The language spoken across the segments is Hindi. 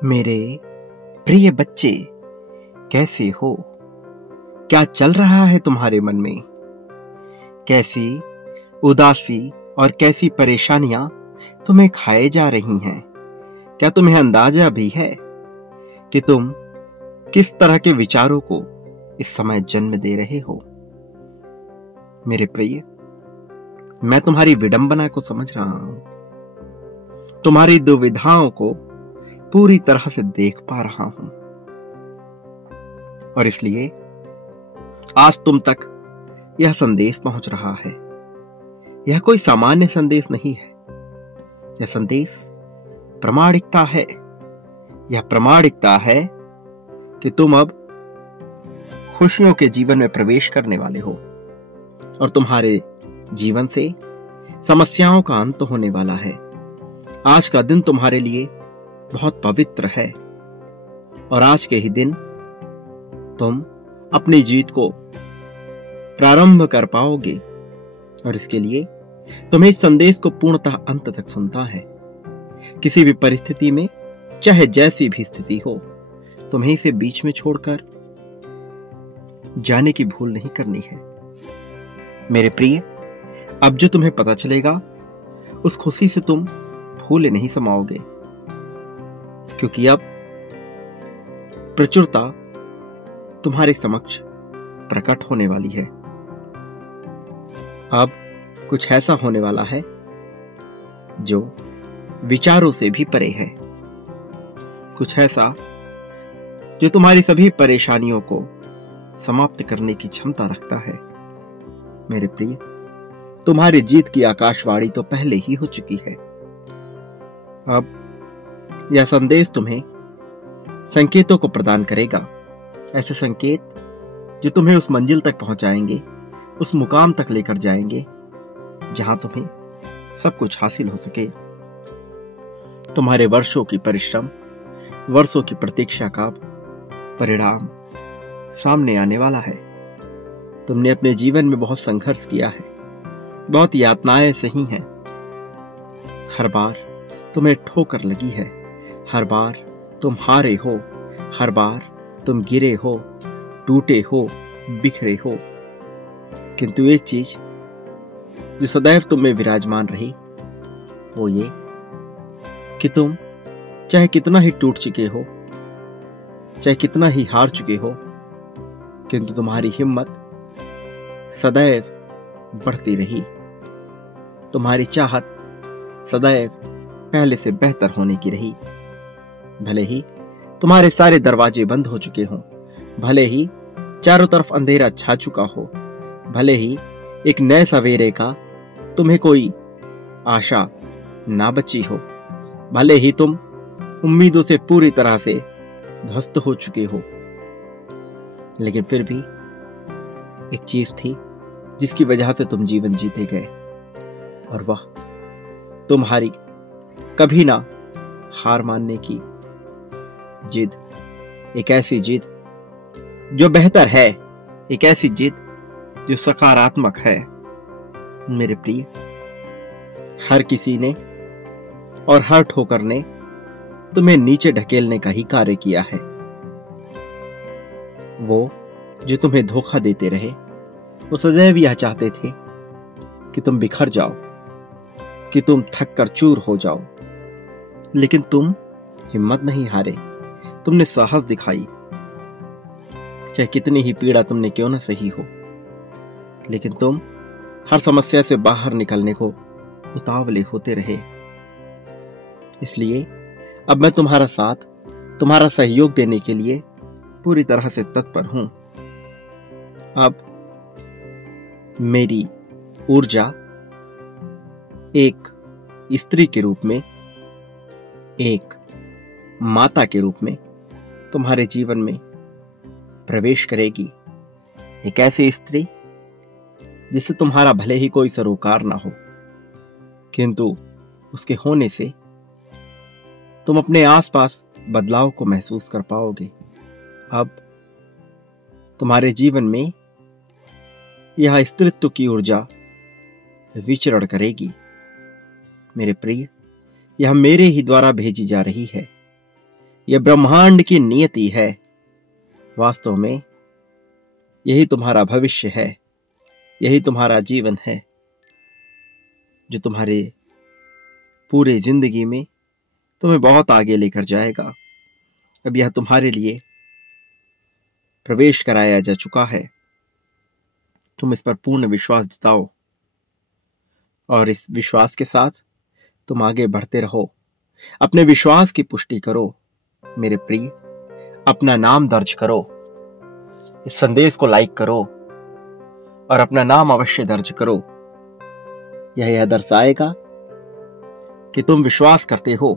मेरे प्रिय बच्चे, कैसे हो? क्या चल रहा है तुम्हारे मन में? कैसी उदासी और कैसी परेशानियां तुम्हें खाए जा रही हैं? क्या तुम्हें अंदाजा भी है कि तुम किस तरह के विचारों को इस समय जन्म दे रहे हो? मेरे प्रिय, मैं तुम्हारी विडंबना को समझ रहा हूं, तुम्हारी दुविधाओं को पूरी तरह से देख पा रहा हूं, और इसलिए आज तुम तक यह संदेश पहुंच रहा है। यह कोई सामान्य संदेश नहीं है, यह संदेश प्रामाणिकता है। यह प्रामाणिकता है कि तुम अब खुशियों के जीवन में प्रवेश करने वाले हो और तुम्हारे जीवन से समस्याओं का अंत होने वाला है। आज का दिन तुम्हारे लिए बहुत पवित्र है और आज के ही दिन तुम अपनी जीत को प्रारंभ कर पाओगे, और इसके लिए तुम्हें इस संदेश को पूर्णतः अंत तक सुनना है। किसी भी परिस्थिति में, चाहे जैसी भी स्थिति हो, तुम्हें इसे बीच में छोड़कर जाने की भूल नहीं करनी है। मेरे प्रिय, अब जो तुम्हें पता चलेगा उस खुशी से तुम फूले नहीं समाओगे, क्योंकि अब प्रचुरता तुम्हारे समक्ष प्रकट होने वाली है। अब कुछ ऐसा होने वाला है जो विचारों से भी परे है, कुछ ऐसा जो तुम्हारी सभी परेशानियों को समाप्त करने की क्षमता रखता है। मेरे प्रिय, तुम्हारी जीत की आकाशवाणी तो पहले ही हो चुकी है। अब यह संदेश तुम्हें संकेतों को प्रदान करेगा, ऐसे संकेत जो तुम्हें उस मंजिल तक पहुंचाएंगे, उस मुकाम तक लेकर जाएंगे जहां तुम्हें सब कुछ हासिल हो सके। तुम्हारे वर्षों की परिश्रम, वर्षों की प्रतीक्षा का परिणाम सामने आने वाला है। तुमने अपने जीवन में बहुत संघर्ष किया है, बहुत यातनाएं सही हैं। हर बार तुम्हें ठोकर लगी है, हर बार तुम हारे हो, हर बार तुम गिरे हो, टूटे हो, बिखरे हो, किंतु एक चीज जो सदैव तुम में विराजमान रही, वो ये कि तुम चाहे कितना ही टूट चुके हो, चाहे कितना ही हार चुके हो, किंतु तुम्हारी हिम्मत सदैव बढ़ती रही। तुम्हारी चाहत सदैव पहले से बेहतर होने की रही। भले ही तुम्हारे सारे दरवाजे बंद हो चुके हों, भले ही चारों तरफ अंधेरा छा चुका हो, भले ही एक नए सवेरे का तुम्हें कोई आशा ना बची हो, भले ही तुम उम्मीदों से पूरी तरह से ध्वस्त हो चुके हो, लेकिन फिर भी एक चीज थी जिसकी वजह से तुम जीवन जीते गए, और वह तुम्हारी कभी ना हार मानने की जिद। एक ऐसी जिद जो बेहतर है, एक ऐसी जिद जो सकारात्मक है। मेरे प्रिय, हर किसी ने और हर ठोकर ने तुम्हें नीचे ढकेलने का ही कार्य किया है। वो जो तुम्हें धोखा देते रहे, वो सदैव यह चाहते थे कि तुम बिखर जाओ, कि तुम थक कर चूर हो जाओ, लेकिन तुम हिम्मत नहीं हारे, तुमने साहस दिखाई। चाहे कितनी ही पीड़ा तुमने क्यों न सही हो, लेकिन तुम हर समस्या से बाहर निकलने को उतावले होते रहे। इसलिए अब मैं तुम्हारा साथ, तुम्हारा सहयोग देने के लिए पूरी तरह से तत्पर हूं। अब मेरी ऊर्जा एक स्त्री के रूप में, एक माता के रूप में तुम्हारे जीवन में प्रवेश करेगी। एक ऐसी स्त्री जिससे तुम्हारा भले ही कोई सरोकार ना हो, किंतु उसके होने से तुम अपने आसपास बदलाव को महसूस कर पाओगे। अब तुम्हारे जीवन में यह स्त्रीत्व की ऊर्जा विचरण करेगी। मेरे प्रिय, यह मेरे ही द्वारा भेजी जा रही है। यह ब्रह्मांड की नियति है। वास्तव में यही तुम्हारा भविष्य है, यही तुम्हारा जीवन है, जो तुम्हारे पूरे जिंदगी में तुम्हें बहुत आगे लेकर जाएगा। अब यह तुम्हारे लिए प्रवेश कराया जा चुका है। तुम इस पर पूर्ण विश्वास जताओ और इस विश्वास के साथ तुम आगे बढ़ते रहो। अपने विश्वास की पुष्टि करो मेरे प्रिय, अपना नाम दर्ज करो, इस संदेश को लाइक करो और अपना नाम अवश्य दर्ज करो। यह दर्शाएगा कि तुम विश्वास करते हो,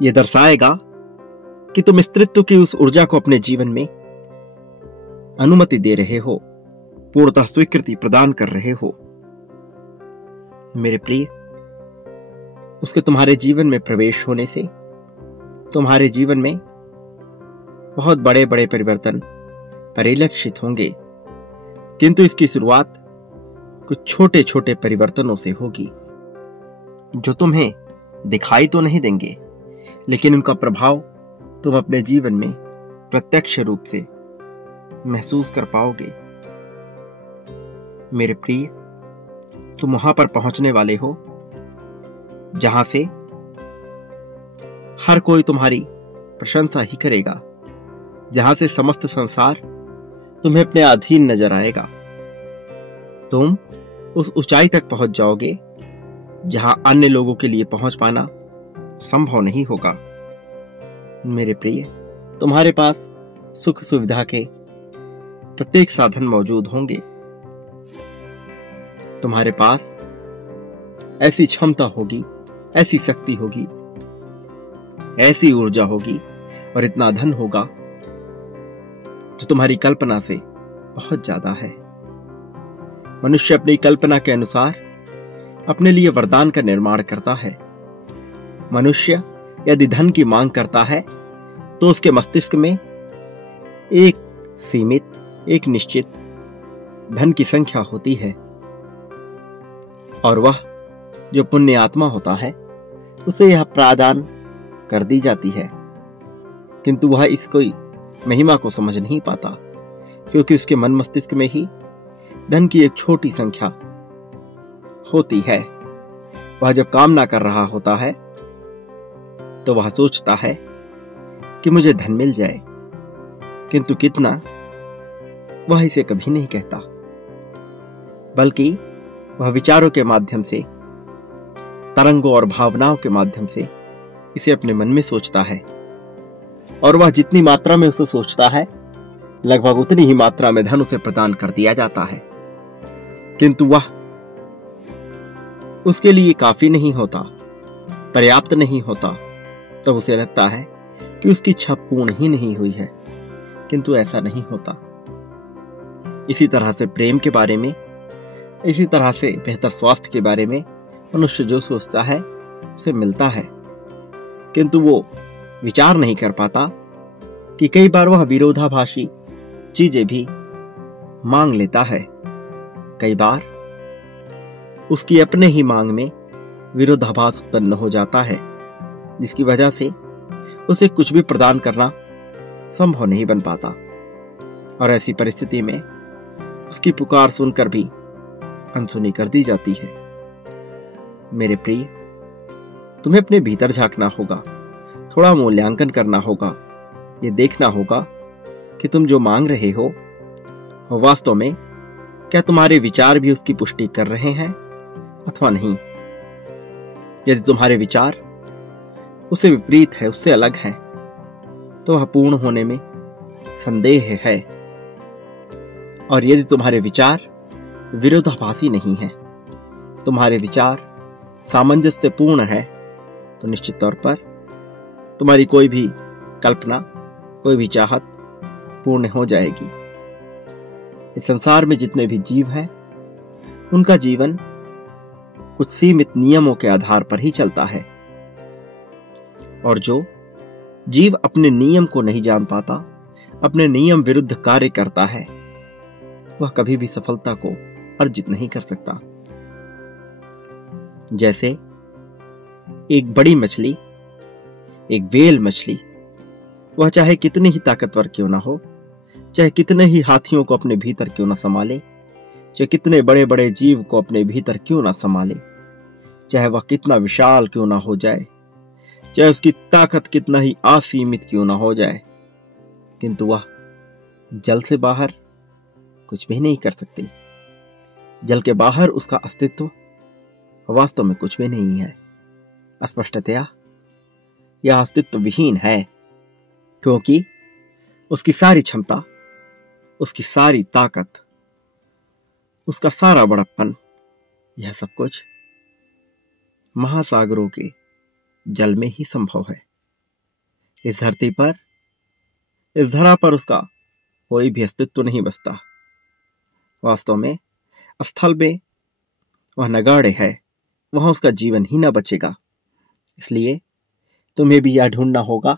यह दर्शाएगा कि तुम स्त्रीत्व की उस ऊर्जा को अपने जीवन में अनुमति दे रहे हो, पूर्णतः स्वीकृति प्रदान कर रहे हो। मेरे प्रिय, उसके तुम्हारे जीवन में प्रवेश होने से तुम्हारे जीवन में बहुत बड़े बड़े परिवर्तन परिलक्षित होंगे, किंतु इसकी शुरुआत कुछ छोटे छोटे परिवर्तनों से होगी, जो तुम्हें दिखाई तो नहीं देंगे, लेकिन उनका प्रभाव तुम अपने जीवन में प्रत्यक्ष रूप से महसूस कर पाओगे। मेरे प्रिय, तुम वहां पर पहुंचने वाले हो जहां से हर कोई तुम्हारी प्रशंसा ही करेगा, जहां से समस्त संसार तुम्हें अपने अधीन नजर आएगा। तुम उस ऊंचाई तक पहुंच जाओगे जहां अन्य लोगों के लिए पहुंच पाना संभव नहीं होगा। मेरे प्रिय, तुम्हारे पास सुख सुविधा के प्रत्येक साधन मौजूद होंगे। तुम्हारे पास ऐसी क्षमता होगी, ऐसी शक्ति होगी, ऐसी ऊर्जा होगी और इतना धन होगा जो तुम्हारी कल्पना से बहुत ज्यादा है। मनुष्य अपनी कल्पना के अनुसार अपने लिए वरदान का निर्माण करता है। मनुष्य यदि धन की मांग करता है तो उसके मस्तिष्क में एक सीमित, एक निश्चित धन की संख्या होती है, और वह जो पुण्य आत्मा होता है उसे यह प्रादान कर दी जाती है, किंतु वह इसको महिमा को समझ नहीं पाता, क्योंकि उसके मन मस्तिष्क में ही धन की एक छोटी संख्या होती है। वह जब कामना कर रहा होता है तो वह सोचता है कि मुझे धन मिल जाए, किंतु कितना वह इसे कभी नहीं कहता, बल्कि वह विचारों के माध्यम से, तरंगों और भावनाओं के माध्यम से इसे अपने मन में सोचता है, और वह जितनी मात्रा में उसे सोचता है लगभग उतनी ही मात्रा में धन उसे प्रदान कर दिया जाता है, किंतु वह उसके लिए काफी नहीं होता, पर्याप्त नहीं होता। तब उसे लगता है कि उसकी इच्छा पूर्ण ही नहीं हुई है, किंतु ऐसा नहीं होता। इसी तरह से प्रेम के बारे में, इसी तरह से बेहतर स्वास्थ्य के बारे में मनुष्य जो सोचता है उसे मिलता है, किंतु वो विचार नहीं कर पाता कि कई बार वह विरोधाभासी चीजें भी मांग लेता है। कई बार उसकी अपने ही मांग में विरोधाभास उत्पन्न हो जाता है, जिसकी वजह से उसे कुछ भी प्रदान करना संभव नहीं बन पाता, और ऐसी परिस्थिति में उसकी पुकार सुनकर भी अनसुनी कर दी जाती है। मेरे प्रिय, तुम्हें अपने भीतर झांकना होगा, थोड़ा मूल्यांकन करना होगा, ये देखना होगा कि तुम जो मांग रहे हो वास्तव में क्या तुम्हारे विचार भी उसकी पुष्टि कर रहे हैं अथवा नहीं। यदि तुम्हारे विचार उससे विपरीत है, उससे अलग है, तो वह पूर्ण होने में संदेह है, और यदि तुम्हारे विचार विरोधाभासी नहीं है, तुम्हारे विचार सामंजस्य पूर्ण है, तो निश्चित तौर पर तुम्हारी कोई भी कल्पना, कोई भी चाहत पूर्ण हो जाएगी। इस संसार में जितने भी जीव हैं, उनका जीवन कुछ सीमित नियमों के आधार पर ही चलता है, और जो जीव अपने नियम को नहीं जान पाता, अपने नियम विरुद्ध कार्य करता है, वह कभी भी सफलता को अर्जित नहीं कर सकता। जैसे एक बड़ी मछली, एक व्हेल मछली वह चाहे कितनी ही ताकतवर क्यों ना हो, चाहे कितने ही हाथियों को अपने भीतर क्यों ना संभाले, चाहे कितने बड़े बड़े जीव को अपने भीतर क्यों ना संभाले, चाहे वह कितना विशाल क्यों ना हो जाए, चाहे उसकी ताकत कितना ही असीमित क्यों ना हो जाए, किंतु वह जल से बाहर कुछ भी नहीं कर सकती। जल के बाहर उसका अस्तित्व वास्तव में कुछ भी नहीं है। स्पष्टतया यह अस्तित्व विहीन है, क्योंकि उसकी सारी क्षमता, उसकी सारी ताकत, उसका सारा बड़प्पन, यह सब कुछ महासागरों के जल में ही संभव है। इस धरती पर, इस धरा पर उसका कोई भी अस्तित्व नहीं बसता। वास्तव में स्थल में वह नगाड़े है, वहां उसका जीवन ही न बचेगा। इसलिए तुम्हें भी यह ढूंढना होगा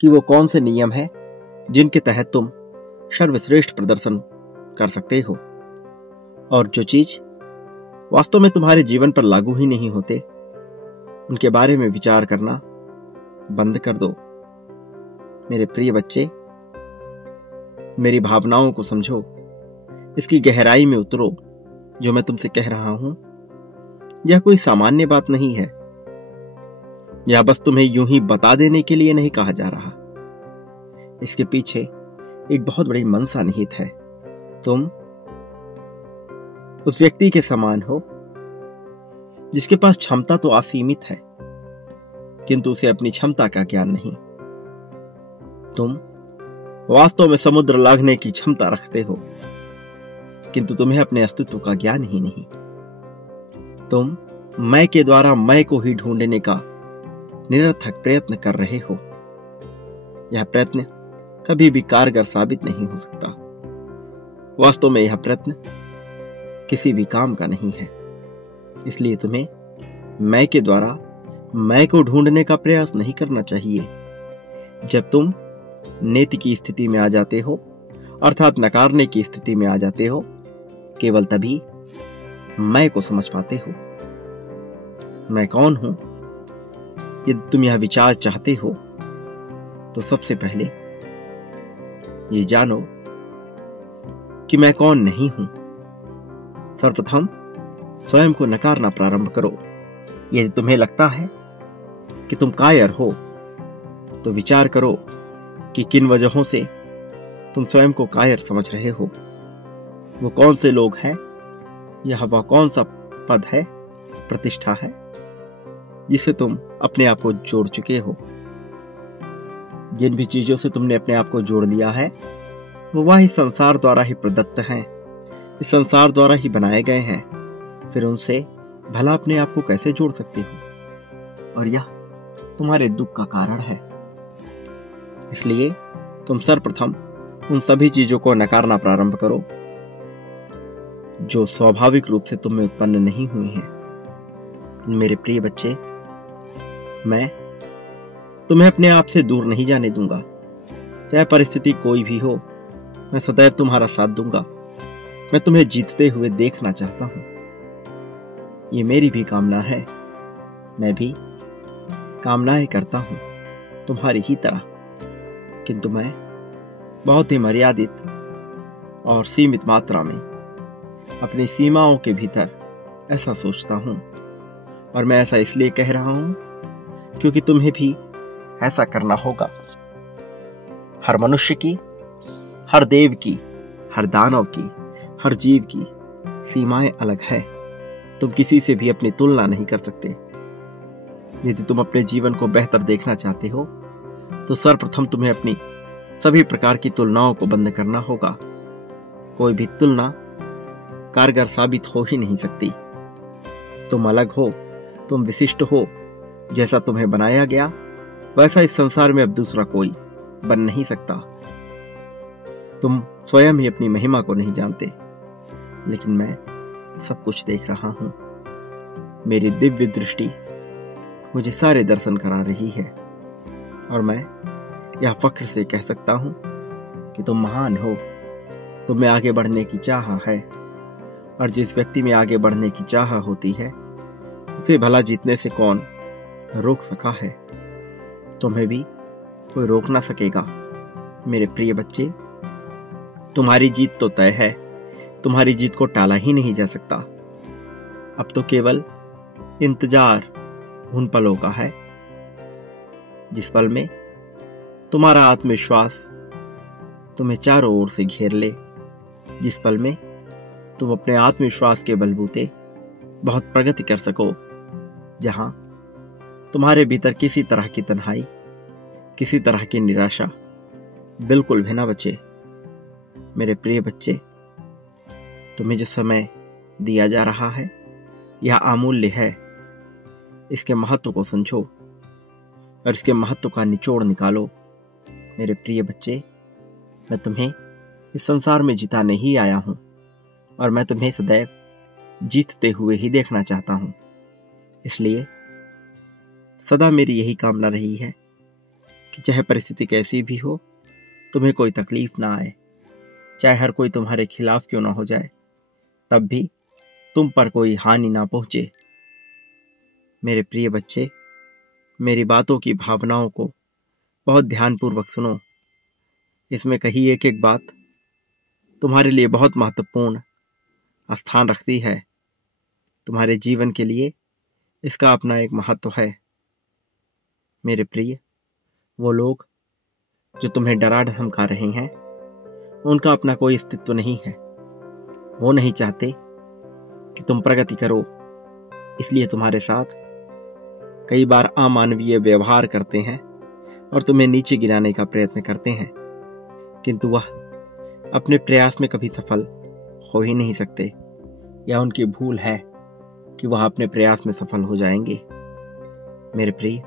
कि वो कौन से नियम है जिनके तहत तुम सर्वश्रेष्ठ प्रदर्शन कर सकते हो, और जो चीज वास्तव में तुम्हारे जीवन पर लागू ही नहीं होते, उनके बारे में विचार करना बंद कर दो। मेरे प्रिय बच्चे, मेरी भावनाओं को समझो, इसकी गहराई में उतरो। जो मैं तुमसे कह रहा हूं यह कोई सामान्य बात नहीं है। यह बस तुम्हें यूं ही बता देने के लिए नहीं कहा जा रहा। इसके पीछे एक बहुत बड़ी मनसा निहित है। तुम उस व्यक्ति के समान हो जिसके पास क्षमता तो असीमित है, किंतु उसे अपनी क्षमता का ज्ञान नहीं। तुम वास्तव में समुद्र लांघने की क्षमता रखते हो, किंतु तुम्हें अपने अस्तित्व का ज्ञान ही नहीं। तुम मैं के द्वारा मैं को ही ढूंढने का निरर्थक प्रयत्न कर रहे हो। यह प्रयत्न कभी भी कारगर साबित नहीं हो सकता। वास्तव में यह प्रयत्न किसी भी काम का नहीं है। इसलिए तुम्हें मैं के द्वारा मैं को ढूंढने का प्रयास नहीं करना चाहिए। जब तुम नेति की स्थिति में आ जाते हो, अर्थात नकारने की स्थिति में आ जाते हो, केवल तभी मैं को समझ पाते हो। मैं कौन हूं, यदि तुम यह विचार चाहते हो तो सबसे पहले ये जानो कि मैं कौन नहीं हूं। सर्वप्रथम स्वयं को नकारना प्रारंभ करो। यदि तुम्हें लगता है कि तुम कायर हो, तो विचार करो कि किन वजहों से तुम स्वयं को कायर समझ रहे हो। वो कौन से लोग हैं, यह वह कौन सा पद है, प्रतिष्ठा है, जिसे तुम अपने आप को जोड़ चुके हो। जिन भी चीजों से तुमने अपने आप को जोड़ लिया है, वो वह इस संसार द्वारा ही प्रदत्त हैं, इस संसार द्वारा ही बनाए गए हैं। फिर उनसे भला अपने आप को कैसे जोड़ सकते हो? और यह तुम्हारे दुख का कारण है। इसलिए तुम सर्वप्रथम उन सभी चीजों को नकारना प्रारंभ करो जो स्वाभाविक रूप से तुम में उत्पन्न नहीं हुई हैं। मेरे प्रिय बच्चे, मैं तुम्हें अपने आप से दूर नहीं जाने दूंगा। चाहे परिस्थिति कोई भी हो, मैं सदैव तुम्हारा साथ दूंगा। मैं तुम्हें जीतते हुए देखना चाहता हूं। ये मेरी भी कामना है। मैं भी कामनाएं करता हूं तुम्हारी ही तरह, किंतु मैं बहुत ही मर्यादित और सीमित मात्रा में अपनी सीमाओं के भीतर ऐसा सोचता हूं। और मैं ऐसा इसलिए कह रहा हूं क्योंकि तुम्हें भी ऐसा करना होगा। हर मनुष्य की, हर देव की, हर दानव की, हर जीव की सीमाएं अलग है। तुम किसी से भी अपनी तुलना नहीं कर सकते। यदि तुम अपने जीवन को बेहतर देखना चाहते हो, तो सर्वप्रथम तुम्हें अपनी सभी प्रकार की तुलनाओं को बंद करना होगा। कोई भी तुलना कारगर साबित हो ही नहीं सकती। तुम अलग हो, तुम विशिष्ट हो। जैसा तुम्हें बनाया गया, वैसा इस संसार में अब दूसरा कोई बन नहीं सकता। तुम स्वयं ही अपनी महिमा को नहीं जानते, लेकिन मैं सब कुछ देख रहा हूं। मेरी दिव्य दृष्टि मुझे सारे दर्शन करा रही है, और मैं यह फख्र से कह सकता हूं कि तुम महान हो। तुम में आगे बढ़ने की चाह है, और जिस व्यक्ति में आगे बढ़ने की चाह होती है, उसे भला जीतने से कौन रोक सका है। तुम्हें भी कोई रोक ना सकेगा। मेरे प्रिय बच्चे, तुम्हारी जीत तो तय है, तुम्हारी जीत को टाला ही नहीं जा सकता। अब तो केवल इंतजार उन पलों का है जिस पल में तुम्हारा आत्मविश्वास तुम्हें चारों ओर से घेर ले, जिस पल में तुम अपने आत्मविश्वास के बलबूते बहुत प्रगति कर सको, जहां तुम्हारे भीतर किसी तरह की तन्हाई, किसी तरह की निराशा बिल्कुल भी ना बचे। मेरे प्रिय बच्चे, तुम्हें जो समय दिया जा रहा है यह अमूल्य है। इसके महत्व को समझो और इसके महत्व का निचोड़ निकालो। मेरे प्रिय बच्चे, मैं तुम्हें इस संसार में जिताने ही आया हूं और मैं तुम्हें सदैव जीतते हुए ही देखना चाहता हूं। इसलिए सदा मेरी यही कामना रही है कि चाहे परिस्थिति कैसी भी हो, तुम्हें कोई तकलीफ ना आए, चाहे हर कोई तुम्हारे खिलाफ क्यों ना हो जाए, तब भी तुम पर कोई हानि ना पहुंचे। मेरे प्रिय बच्चे, मेरी बातों की भावनाओं को बहुत ध्यानपूर्वक सुनो। इसमें कही एक एक बात तुम्हारे लिए बहुत महत्वपूर्ण स्थान रखती है। तुम्हारे जीवन के लिए इसका अपना एक महत्व है। मेरे प्रिय, वो लोग जो तुम्हें डरा धमका रहे हैं, उनका अपना कोई अस्तित्व नहीं है। वो नहीं चाहते कि तुम प्रगति करो, इसलिए तुम्हारे साथ कई बार अमानवीय व्यवहार करते हैं और तुम्हें नीचे गिराने का प्रयत्न करते हैं, किंतु वह अपने प्रयास में कभी सफल हो ही नहीं सकते, या उनकी भूल है कि वह अपने प्रयास में सफल हो जाएंगे। मेरे प्रिय,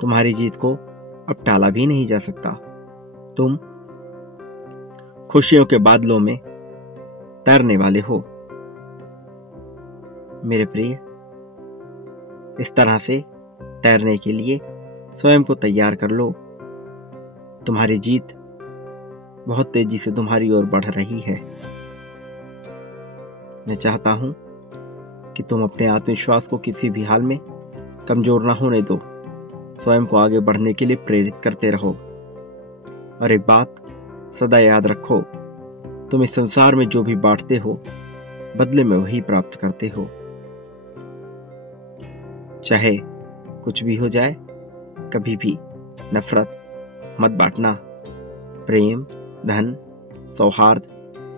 तुम्हारी जीत को अब टाला भी नहीं जा सकता। तुम खुशियों के बादलों में तैरने वाले हो। मेरे प्रिय, इस तरह से तैरने के लिए स्वयं को तैयार कर लो। तुम्हारी जीत बहुत तेजी से तुम्हारी ओर बढ़ रही है। मैं चाहता हूं कि तुम अपने आत्मविश्वास को किसी भी हाल में कमजोर ना होने दो, स्वयं को आगे बढ़ने के लिए प्रेरित करते रहो। और एक बात सदा याद रखो, तुम इस संसार में जो भी बांटते हो, बदले में वही प्राप्त करते हो। चाहे कुछ भी हो जाए, कभी भी नफरत मत बांटना। प्रेम, धन, सौहार्द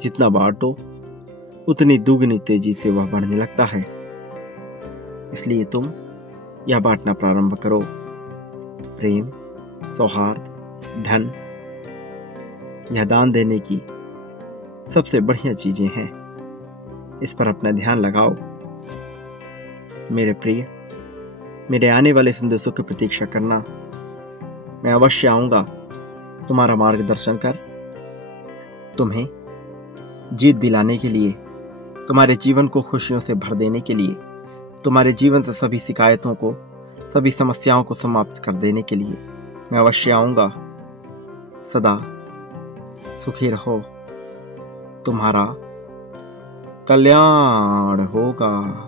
जितना बांटो, उतनी दुगनी तेजी से वह बढ़ने लगता है। इसलिए तुम यह बांटना प्रारंभ करो। प्रेम, सौहार्द, धन, यह दान देने की सबसे बढ़िया चीजें हैं। इस पर अपना ध्यान लगाओ। मेरे प्रिय, मेरे आने वाले संदेशों की प्रतीक्षा करना। मैं अवश्य आऊंगा तुम्हारा मार्गदर्शन कर, तुम्हें जीत दिलाने के लिए, तुम्हारे जीवन को खुशियों से भर देने के लिए, तुम्हारे जीवन से सभी शिकायतों को, सभी समस्याओं को समाप्त कर देने के लिए मैं अवश्य आऊंगा। सदा सुखी रहो, तुम्हारा कल्याण होगा।